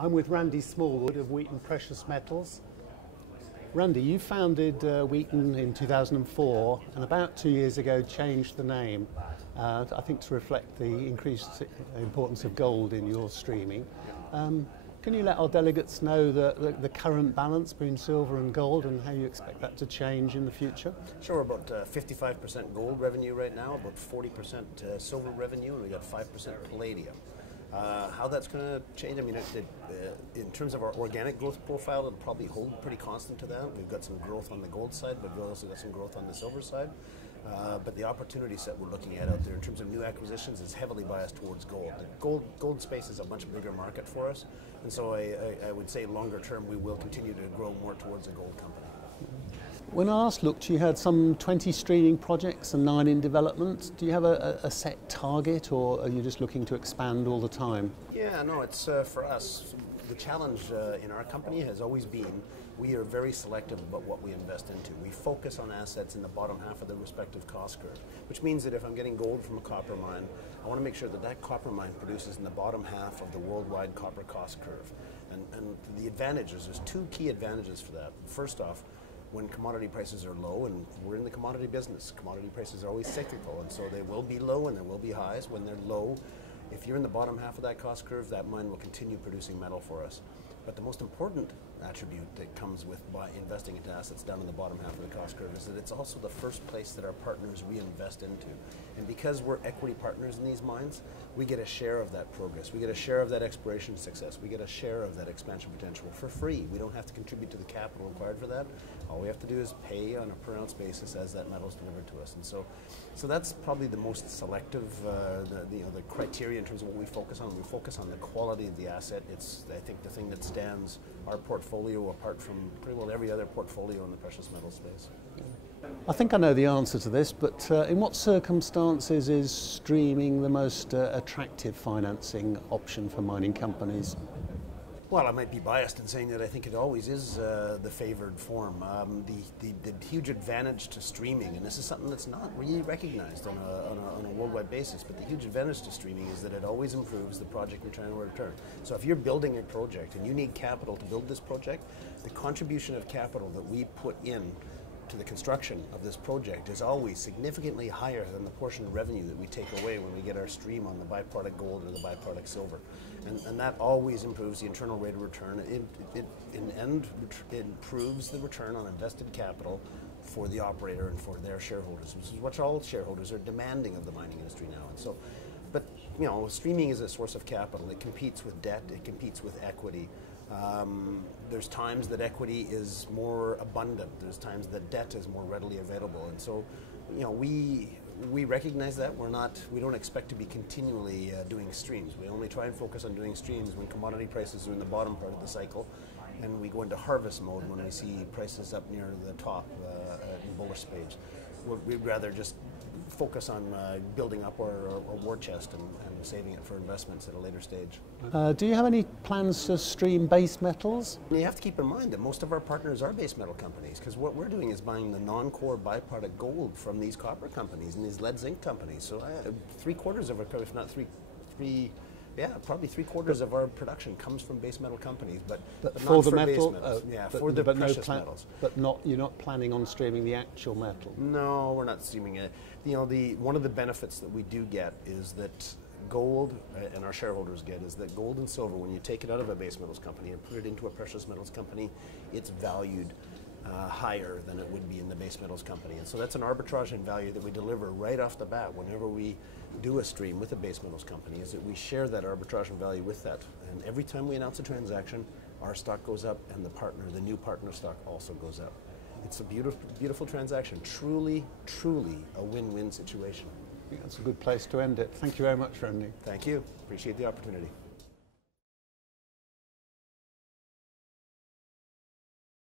I'm with Randy Smallwood of Wheaton Precious Metals. Randy, you founded Wheaton in 2004 and about 2 years ago changed the name, I think to reflect the increased importance of gold in your streaming. Can you let our delegates know the current balance between silver and gold and how you expect that to change in the future? Sure, about 55% gold revenue right now, about 40% silver revenue, and we got 5% palladium. How that's going to change, I mean, in terms of our organic growth profile, it'll probably hold pretty constant to that. We've got some growth on the gold side, but we've also got some growth on the silver side. But the opportunity set we're looking at out there in terms of new acquisitions is heavily biased towards gold. The gold space is a much bigger market for us, and so I would say longer term we will continue to grow more towards a gold company. When I last looked, you had some 20 streaming projects and 9 in development. Do you have a set target, or are you just looking to expand all the time? Yeah, no, it's for us. The challenge in our company has always been we are very selective about what we invest into. We focus on assets in the bottom half of the respective cost curve, which means that if I'm getting gold from a copper mine, I want to make sure that that copper mine produces in the bottom half of the worldwide copper cost curve. And the advantages, there's 2 key advantages for that. First off, when commodity prices are low, and we're in the commodity business, commodity prices are always cyclical, and so they will be low and there will be highs. When they're low, if you're in the bottom half of that cost curve, that mine will continue producing metal for us. But the most important attribute that comes with investing into assets down in the bottom half of the cost curve is that it's also the first place that our partners reinvest into. And because we're equity partners in these mines, we get a share of that progress. We get a share of that exploration success. We get a share of that expansion potential for free. We don't have to contribute to the capital required for that. All we have to do is pay on a per ounce basis as that metal is delivered to us. And so that's probably the most selective, the criteria in terms of what we focus on. We focus on the quality of the asset. It's, I think, the thing that stands our portfolio apart from pretty well every other portfolio in the precious metal space. I think I know the answer to this, but in what circumstances is streaming the most attractive financing option for mining companies? Well, I might be biased in saying that I think it always is the favored form. The huge advantage to streaming, and this is something that's not really recognized on a worldwide basis, but the huge advantage to streaming is that it always improves the project return on return. So if you're building a project and you need capital to build this project, the contribution of capital that we put in to the construction of this project is always significantly higher than the portion of revenue that we take away when we get our stream on the byproduct gold or the byproduct silver. And that always improves the internal rate of return. It improves the return on invested capital for the operator and for their shareholders, which is what all shareholders are demanding of the mining industry now. And so, but you know, streaming is a source of capital. It competes with debt, it competes with equity. There's times that equity is more abundant. There's times that debt is more readily available, and so, you know, we recognize that we don't expect to be continually doing streams. We only try and focus on doing streams when commodity prices are in the bottom part of the cycle, and we go into harvest mode when we see prices up near the top in bullish stage. We'd rather just focus on building up our war chest and saving it for investments at a later stage. Do you have any plans to stream base metals? You have to keep in mind that most of our partners are base metal companies, because what we're doing is buying the non-core byproduct gold from these copper companies and these lead zinc companies. So 3/4 of our, if not probably 3/4 of our production comes from base metal companies, but for not the for metal, base metals. For the precious metals. But you're not planning on streaming the actual metal? No, we're not streaming it. You know, one of the benefits that we do get is that gold, and our shareholders get, is that gold and silver, when you take it out of a base metals company and put it into a precious metals company, it's valued higher than it would be in the base metals company. And so that's an arbitrage in value that we deliver right off the bat whenever we do a stream with a base metals company, is that we share that arbitrage in value with that. And every time we announce a transaction, our stock goes up and the new partner stock also goes up. It's a beautiful, beautiful transaction. Truly, truly a win-win situation. I think that's a good place to end it. Thank you very much, Randy. Thank you. Appreciate the opportunity.